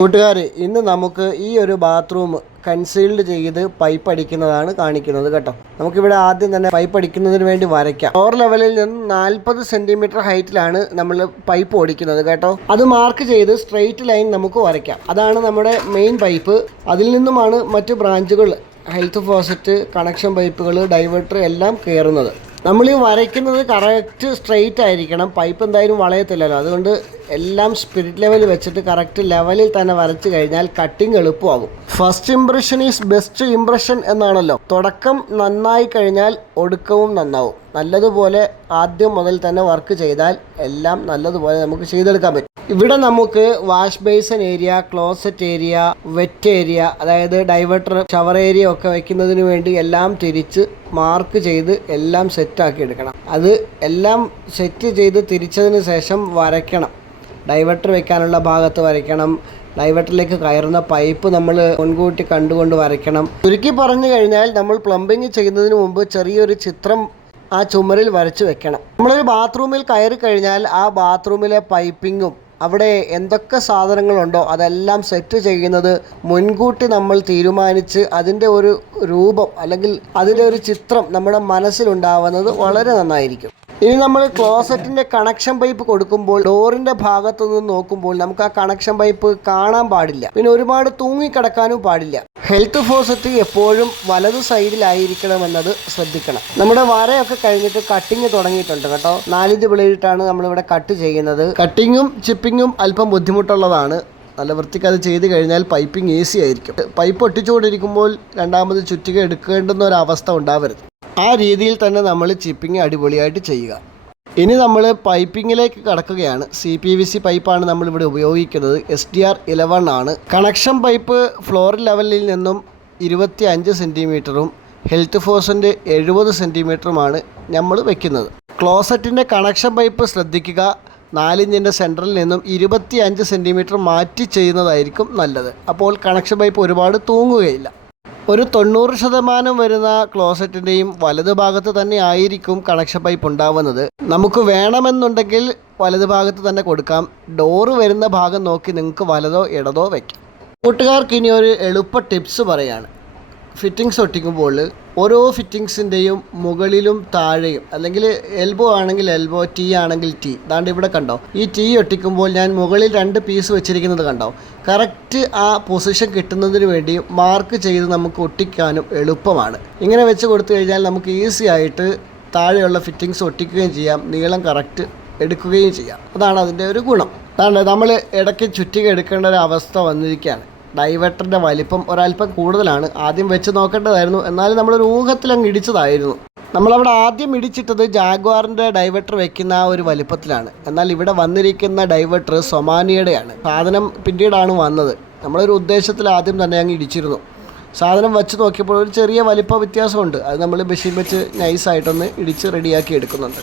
കൂട്ടുകാരെ, ഇന്ന് നമുക്ക് ഈ ഒരു ബാത്റൂം കൺസീൽഡ് ചെയ്ത് പൈപ്പ് അടിക്കുന്നതാണ് കാണിക്കുന്നത് കേട്ടോ. നമുക്കിവിടെ ആദ്യം തന്നെ പൈപ്പ് അടിക്കുന്നതിന് വേണ്ടി വരയ്ക്കാം. ഫ്ലോർ ലെവലിൽ നിന്ന് 40 സെൻറ്റിമീറ്റർ ഹൈറ്റിലാണ് നമ്മൾ പൈപ്പ് ഓടിക്കുന്നത് കേട്ടോ. അത് മാർക്ക് ചെയ്ത് സ്ട്രെയിറ്റ് ലൈൻ നമുക്ക് വരയ്ക്കാം. അതാണ് നമ്മുടെ മെയിൻ പൈപ്പ്. അതിൽ നിന്നുമാണ് മറ്റു ബ്രാഞ്ചുകൾ, ഹെൽത്ത് ഫോസറ്റ്, കണക്ഷൻ പൈപ്പുകൾ, ഡൈവേർട്ടർ എല്ലാം കയറുന്നത്. നമ്മൾ ഈ വരയ്ക്കുന്നത് കറക്റ്റ് സ്ട്രെയിറ്റ് ആയിരിക്കണം. പൈപ്പ് എന്തായാലും വളയത്തില്ലല്ലോ. അതുകൊണ്ട് എല്ലാം സ്പിരിറ്റ് ലെവൽ വെച്ചിട്ട് കറക്റ്റ് ലെവലിൽ തന്നെ വരച്ചു കഴിഞ്ഞാൽ കട്ടിങ് എളുപ്പമാകും. First impression is best impression എന്നാണല്ലോ. തുടക്കം നന്നായി കഴിഞ്ഞാൽ ഒടുക്കവും നന്നാവും. നല്ലതുപോലെ ആദ്യം മുതൽ തന്നെ വർക്ക് ചെയ്താൽ എല്ലാം നല്ലതുപോലെ നമുക്ക് ചെയ്തെടുക്കാൻ പറ്റും. ഇവിടെ നമുക്ക് wash basin area, closet area, wet area, അതായത് ഡൈവേർട്ടർ, ഷവർ ഏരിയ ഒക്കെ വയ്ക്കുന്നതിന് വേണ്ടി എല്ലാം തിരിച്ച് മാർക്ക് ചെയ്ത് എല്ലാം സെറ്റാക്കി എടുക്കണം. അത് എല്ലാം സെറ്റ് ചെയ്ത് തിരിച്ചതിന് ശേഷം വരയ്ക്കണം. ഡൈവേർട്ടർ വെക്കാനുള്ള ഭാഗത്ത് വരയ്ക്കണം. ഡൈവേർട്ടറിലേക്ക് കയറുന്ന പൈപ്പ് നമ്മൾ മുൻകൂട്ടി കണ്ടുകൊണ്ട് വരയ്ക്കണം. ചുരുക്കി പറഞ്ഞു കഴിഞ്ഞാൽ നമ്മൾ പ്ലംബിങ് ചെയ്യുന്നതിന് മുമ്പ് ചെറിയൊരു ചിത്രം ആ ചുമരിൽ വരച്ച് വെക്കണം. നമ്മളൊരു ബാത്റൂമിൽ കയറി കഴിഞ്ഞാൽ ആ ബാത്റൂമിലെ പൈപ്പിങ്ങും അവിടെ എന്തൊക്കെ സാധനങ്ങളുണ്ടോ അതെല്ലാം സെറ്റ് ചെയ്യുന്നത് മുൻകൂട്ടി നമ്മൾ തീരുമാനിച്ച് അതിൻ്റെ ഒരു രൂപം അല്ലെങ്കിൽ അതിൻ്റെ ഒരു ചിത്രം നമ്മുടെ മനസ്സിലുണ്ടാവുന്നത് വളരെ നന്നായിരിക്കും. ഇനി നമ്മൾ ക്ലോസറ്റിൻ്റെ കണക്ഷൻ പൈപ്പ് കൊടുക്കുമ്പോൾ ഡോറിൻ്റെ ഭാഗത്തു നിന്ന് നോക്കുമ്പോൾ നമുക്ക് ആ കണക്ഷൻ പൈപ്പ് കാണാൻ പാടില്ല. പിന്നെ ഒരുപാട് തൂങ്ങിക്കിടക്കാനും പാടില്ല. ഹെൽത്ത് ഫോസറ്റ് എപ്പോഴും വലതു സൈഡിലായിരിക്കണമെന്നത് ശ്രദ്ധിക്കണം. നമ്മുടെ വരയൊക്കെ കഴിഞ്ഞിട്ട് കട്ടിങ് തുടങ്ങിയിട്ടുണ്ട് കേട്ടോ. 4 ഇഞ്ച് ബ്ലേഡിട്ടാണ് നമ്മളിവിടെ കട്ട് ചെയ്യുന്നത്. കട്ടിങ്ങും ചിപ്പിങ്ങും അല്പം ബുദ്ധിമുട്ടുള്ളതാണ്. നല്ല വൃത്തിക്ക് അത് ചെയ്ത് കഴിഞ്ഞാൽ പൈപ്പിംഗ് ഈസി ആയിരിക്കും. പൈപ്പ് ഒട്ടിച്ചുകൊണ്ടിരിക്കുമ്പോൾ രണ്ടാമത് ചുറ്റിക എടുക്കേണ്ടുന്ന ഒരു അവസ്ഥ ഉണ്ടാവരുത്. ആ രീതിയിൽ തന്നെ നമ്മൾ ചിപ്പിങ് അടിപൊളിയായിട്ട് ചെയ്യുക. ഇനി നമ്മൾ പൈപ്പിങ്ങിലേക്ക് കടക്കുകയാണ്. CPVC പൈപ്പാണ് നമ്മളിവിടെ ഉപയോഗിക്കുന്നത്. SDR 11 ആണ്. കണക്ഷൻ പൈപ്പ് ഫ്ലോർ ലെവലിൽ നിന്നും 25 സെൻറ്റിമീറ്ററും ഹെൽത്ത് ഫോസിൻ്റെ 70 സെൻറ്റിമീറ്ററുമാണ് നമ്മൾ വെക്കുന്നത്. ക്ലോസറ്റിൻ്റെ കണക്ഷൻ പൈപ്പ് ശ്രദ്ധിക്കുക. 4 ഇഞ്ചിൻ്റെ സെൻറ്ററിൽ നിന്നും 25 സെൻറ്റിമീറ്റർ മാറ്റി ചെയ്യുന്നതായിരിക്കും നല്ലത്. അപ്പോൾ കണക്ഷൻ പൈപ്പ് ഒരുപാട് തൂങ്ങുകയില്ല. ഒരു 90% വരുന്ന ക്ലോസറ്റിൻ്റെയും വലത് ഭാഗത്ത് തന്നെ ആയിരിക്കും കണക്ഷൻ പൈപ്പ് ഉണ്ടാവുന്നത്. നമുക്ക് വേണമെന്നുണ്ടെങ്കിൽ വലത് ഭാഗത്ത് തന്നെ കൊടുക്കാം. ഡോറ് വരുന്ന ഭാഗം നോക്കി നിങ്ങൾക്ക് വലതോ ഇടതോ വയ്ക്കാം. കൂട്ടുകാർക്ക് ഇനി ഒരു എളുപ്പ ടിപ്സ് പറയാണ്. ഫിറ്റിങ്സ് ഒട്ടിക്കുമ്പോൾ ഓരോ ഫിറ്റിങ്സിൻ്റെയും മുകളിലും താഴെയും, അല്ലെങ്കിൽ എൽബോ ആണെങ്കിൽ എൽബോ, ടീ ആണെങ്കിൽ ടീ, ദാണ്ട് ഇവിടെ കണ്ടോ, ഈ ടീ ഒട്ടിക്കുമ്പോൾ ഞാൻ മുകളിൽ 2 പീസ് വെച്ചിരിക്കുന്നത് കണ്ടോ. കറക്റ്റ് ആ പൊസിഷൻ കിട്ടുന്നതിന് വേണ്ടി മാർക്ക് ചെയ്ത് നമുക്ക് ഒട്ടിക്കാനും എളുപ്പമാണ്. ഇങ്ങനെ വെച്ച് കൊടുത്തു കഴിഞ്ഞാൽ നമുക്ക് ഈസി ആയിട്ട് താഴെയുള്ള ഫിറ്റിങ്സ് ഒട്ടിക്കുകയും ചെയ്യാം, നീളം കറക്റ്റ് എടുക്കുകയും ചെയ്യാം. അതാണ് അതിൻ്റെ ഒരു ഗുണം. അതാണ് നമ്മൾ ഇടയ്ക്ക് ചുറ്റിക എടുക്കേണ്ട ഒരു അവസ്ഥ വന്നിരിക്കുകയാണ്. ഡൈവേർട്ടറിൻ്റെ വലിപ്പം ഒരല്പം കൂടുതലാണ്. ആദ്യം വെച്ച് നോക്കേണ്ടതായിരുന്നു. എന്നാലും നമ്മളൊരു ഊഹത്തിലങ്ങ് ഇടിച്ചതായിരുന്നു. നമ്മളവിടെ ആദ്യം ഇടിച്ചിട്ടത് ജാഗ്വാറിൻ്റെ ഡൈവേർട്ടർ വെക്കുന്ന ആ ഒരു വലിപ്പത്തിലാണ്. എന്നാൽ ഇവിടെ വന്നിരിക്കുന്ന ഡൈവേർട്ടർ സൊമാനിയുടെയാണ്. സാധനം പിന്നീടാണ് വന്നത്. നമ്മളൊരു ഉദ്ദേശത്തിൽ ആദ്യം തന്നെ അങ്ങ് ഇടിച്ചിരുന്നു. സാധനം വെച്ച് നോക്കിയപ്പോൾ ഒരു ചെറിയ വലിപ്പ വ്യത്യാസമുണ്ട്. അത് നമ്മൾ മെഷീൻ വെച്ച് നൈസായിട്ടൊന്ന് ഇടിച്ച് റെഡിയാക്കി എടുക്കുന്നുണ്ട്.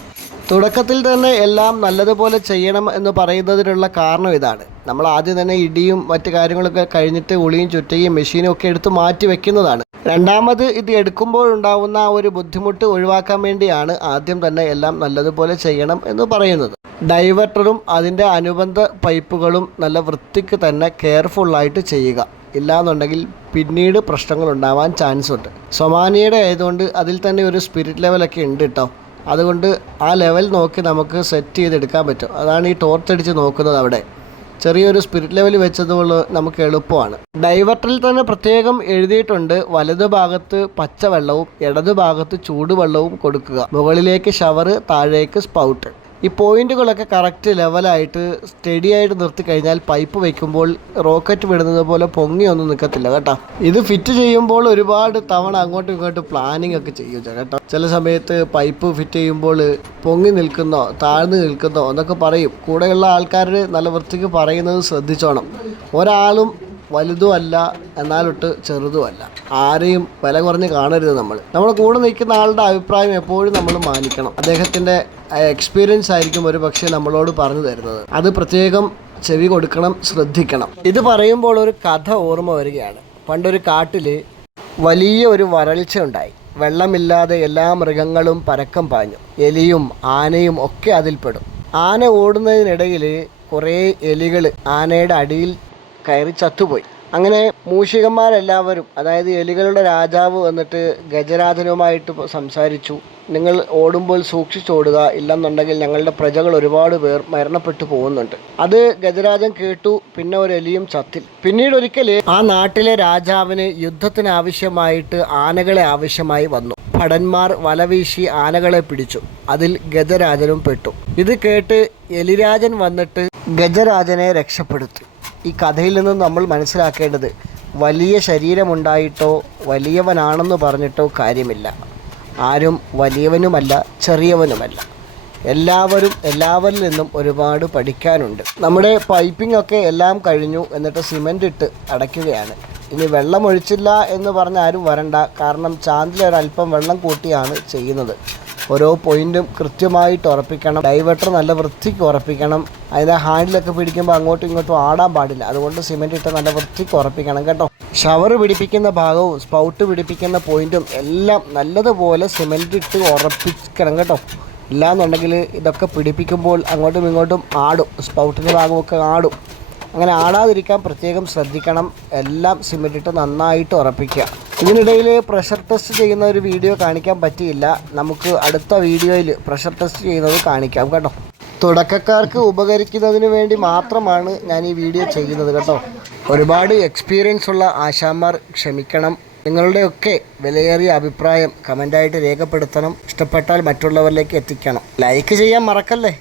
തുടക്കത്തിൽ തന്നെ എല്ലാം നല്ലതുപോലെ ചെയ്യണം എന്ന് പറയുന്നതിനുള്ള കാരണം ഇതാണ്. നമ്മൾ ആദ്യം തന്നെ ഇടിയും മറ്റു കാര്യങ്ങളൊക്കെ കഴിഞ്ഞിട്ട് ഉളിയും ചുറ്റയും മെഷീനും ഒക്കെ എടുത്ത് മാറ്റി വെക്കുന്നതാണ്. രണ്ടാമത് ഇത് എടുക്കുമ്പോഴുണ്ടാവുന്ന ആ ഒരു ബുദ്ധിമുട്ട് ഒഴിവാക്കാൻ വേണ്ടിയാണ് ആദ്യം തന്നെ എല്ലാം നല്ലതുപോലെ ചെയ്യണം എന്ന് പറയുന്നത്. ഡൈവേർട്ടറും അതിൻ്റെ അനുബന്ധ പൈപ്പുകളും നല്ല വൃത്തിക്ക് തന്നെ കെയർഫുള്ളായിട്ട് ചെയ്യുക. ഇല്ലാന്നുണ്ടെങ്കിൽ പിന്നീട് പ്രശ്നങ്ങൾ ഉണ്ടാവാൻ ചാൻസ് ഉണ്ട്. സൊമാനിയുടെ ആയതുകൊണ്ട് അതിൽ തന്നെ ഒരു സ്പിരിറ്റ് ലെവലൊക്കെ ഉണ്ട് കേട്ടോ. അതുകൊണ്ട് ആ ലെവൽ നോക്കി നമുക്ക് സെറ്റ് ചെയ്തെടുക്കാൻ പറ്റും. അതാണ് ഈ ടോർച്ചടിച്ച് നോക്കുന്നത്. അവിടെ ചെറിയൊരു സ്പിരിറ്റ് ലെവൽ വെച്ചതുകൊണ്ട് നമുക്ക് എളുപ്പമാണ്. ഡൈവേർട്ടറിൽ തന്നെ പ്രത്യേകം എഴുതിയിട്ടുണ്ട്, വലതു ഭാഗത്ത് പച്ചവെള്ളവും ഇടതു ഭാഗത്ത് ചൂടുവെള്ളവും കൊടുക്കുക. മുകളിലേക്ക് ഷവർ, താഴേക്ക് സ്പൗട്ട്. ഈ പോയിന്റുകളൊക്കെ കറക്റ്റ് ലെവലായിട്ട് സ്റ്റഡി ആയിട്ട് നിർത്തി കഴിഞ്ഞാൽ പൈപ്പ് വയ്ക്കുമ്പോൾ റോക്കറ്റ് വിടുന്നത് പോലെ പൊങ്ങിയൊന്നും നിൽക്കത്തില്ല കേട്ടോ. ഇത് ഫിറ്റ് ചെയ്യുമ്പോൾ ഒരുപാട് തവണ അങ്ങോട്ടും ഇങ്ങോട്ടും പ്ലാനിങ് ഒക്കെ ചെയ്യും കേട്ടോ. ചില സമയത്ത് പൈപ്പ് ഫിറ്റ് ചെയ്യുമ്പോൾ പൊങ്ങി നിൽക്കുന്നോ താഴ്ന്നു നിൽക്കുന്നോ എന്നൊക്കെ പറയും. കൂടെയുള്ള ആൾക്കാർ നല്ല വൃത്തിക്ക് പറയുന്നത് ശ്രദ്ധിച്ചോണം. ഒരാളും വലുതും അല്ല എന്നാലൊട്ട് ചെറുതുമല്ല. ആരെയും വില കുറഞ്ഞ് കാണരുത്. നമ്മൾ കൂടെ നിൽക്കുന്ന ആളുടെ അഭിപ്രായം എപ്പോഴും നമ്മൾ മാനിക്കണം. അദ്ദേഹത്തിൻ്റെ എക്സ്പീരിയൻസ് ആയിരിക്കും ഒരു പക്ഷേ നമ്മളോട് പറഞ്ഞു തരുന്നത്. അത് പ്രത്യേകം ചെവി കൊടുക്കണം, ശ്രദ്ധിക്കണം. ഇത് പറയുമ്പോൾ ഒരു കഥ ഓർമ്മ വരികയാണ്. പണ്ടൊരു കാട്ടിൽ വലിയ ഒരു വരൾച്ച ഉണ്ടായി. വെള്ളമില്ലാതെ എല്ലാ മൃഗങ്ങളും പരക്കം പാഞ്ഞു. എലിയും ആനയും ഒക്കെ അതിൽപ്പെടും. ആന ഓടുന്നതിനിടയിൽ കുറേ എലികൾ ആനയുടെ അടിയിൽ കയറി ചത്തുപോയി. അങ്ങനെ മൂഷികന്മാരെല്ലാവരും, അതായത് എലികളുടെ രാജാവ് വന്നിട്ട് ഗജരാജനുമായിട്ട് സംസാരിച്ചു. നിങ്ങൾ ഓടുമ്പോൾ സൂക്ഷിച്ചോടുക, ഇല്ലെന്നുണ്ടെങ്കിൽ ഞങ്ങളുടെ പ്രജകൾ ഒരുപാട് പേർ മരണപ്പെട്ടു പോകുന്നുണ്ട്. അത് ഗജരാജൻ കേട്ടു. പിന്നെ ഒരു എലിയും ചത്തിൽ. പിന്നീട് ഒരിക്കൽ ആ നാട്ടിലെ രാജാവിന് യുദ്ധത്തിന് ആവശ്യമായിട്ട് ആനകളെ ആവശ്യമായി വന്നു. ഭടന്മാർ വലവീശി ആനകളെ പിടിച്ചു. അതിൽ ഗജരാജനും പെട്ടു. ഇത് കേട്ട് എലിരാജൻ വന്നിട്ട് ഗജരാജനെ രക്ഷപ്പെടുത്തി. ഈ കഥയിൽ നിന്നും നമ്മൾ മനസ്സിലാക്കേണ്ടത്, വലിയ ശരീരമുണ്ടായിട്ടോ വലിയവനാണെന്ന് പറഞ്ഞിട്ടോ കാര്യമില്ല. ആരും വലിയവനുമല്ല ചെറിയവനുമല്ല. എല്ലാവരിൽ നിന്നും ഒരുപാട് പഠിക്കാനുണ്ട്. നമ്മുടെ പൈപ്പിംഗ് ഒക്കെ എല്ലാം കഴിഞ്ഞു. എന്നിട്ട് സിമൻ്റ് ഇട്ട് അടയ്ക്കുകയാണ്. ഇനി വെള്ളം ഒഴിച്ചില്ല എന്ന് പറഞ്ഞ് ആരും വരണ്ട. കാരണം ചാന്തിലൊരല്പം വെള്ളം കൂട്ടിയാണ് ചെയ്യുന്നത്. ഓരോ പോയിൻറ്റും കൃത്യമായിട്ട് ഉറപ്പിക്കണം. ഡൈവേർട്ടർ നല്ല വൃത്തിക്ക് ഉറപ്പിക്കണം. അതിൻ്റെ ഹാൻഡിലൊക്കെ പിടിക്കുമ്പോൾ അങ്ങോട്ടും ഇങ്ങോട്ടും ആടാൻ പാടില്ല. അതുകൊണ്ട് സിമെൻ്റ് ഇട്ട് നല്ല വൃത്തിക്ക് ഉറപ്പിക്കണം കേട്ടോ. ഷവർ പിടിപ്പിക്കുന്ന ഭാഗവും സ്പൗട്ട് പിടിപ്പിക്കുന്ന പോയിൻറ്റും എല്ലാം നല്ലതുപോലെ സിമെൻ്റ് ഇട്ട് ഉറപ്പിക്കണം കേട്ടോ. ഇല്ലാന്നുണ്ടെങ്കിൽ ഇതൊക്കെ പിടിപ്പിക്കുമ്പോൾ അങ്ങോട്ടും ഇങ്ങോട്ടും ആടും. സ്പൗട്ടിൻ്റെ ഭാഗമൊക്കെ ആടും. അങ്ങനെ ആടാതിരിക്കാൻ പ്രത്യേകം ശ്രദ്ധിക്കണം. എല്ലാം സിമെൻ്റ് ഇട്ട് നന്നായിട്ട് ഉറപ്പിക്കുക. ഇതിനിടയിൽ പ്രഷർ ടെസ്റ്റ് ചെയ്യുന്ന ഒരു വീഡിയോ കാണിക്കാൻ പറ്റിയില്ല. നമുക്ക് അടുത്ത വീഡിയോയിൽ പ്രഷർ ടെസ്റ്റ് ചെയ്യുന്നത് കാണിക്കാം കേട്ടോ. തുടക്കക്കാർക്ക് ഉപകരിക്കുന്നതിന് വേണ്ടി മാത്രമാണ് ഞാൻ ഈ വീഡിയോ ചെയ്യുന്നത് കേട്ടോ. ഒരുപാട് എക്സ്പീരിയൻസ് ഉള്ള ആശാന്മാർ ക്ഷമിക്കണം. നിങ്ങളുടെയൊക്കെ വിലയേറിയ അഭിപ്രായം കമൻ്റായിട്ട് രേഖപ്പെടുത്തണം. ഇഷ്ടപ്പെട്ടാൽ മറ്റുള്ളവരിലേക്ക് എത്തിക്കണം. ലൈക്ക് ചെയ്യാൻ മറക്കല്ലേ.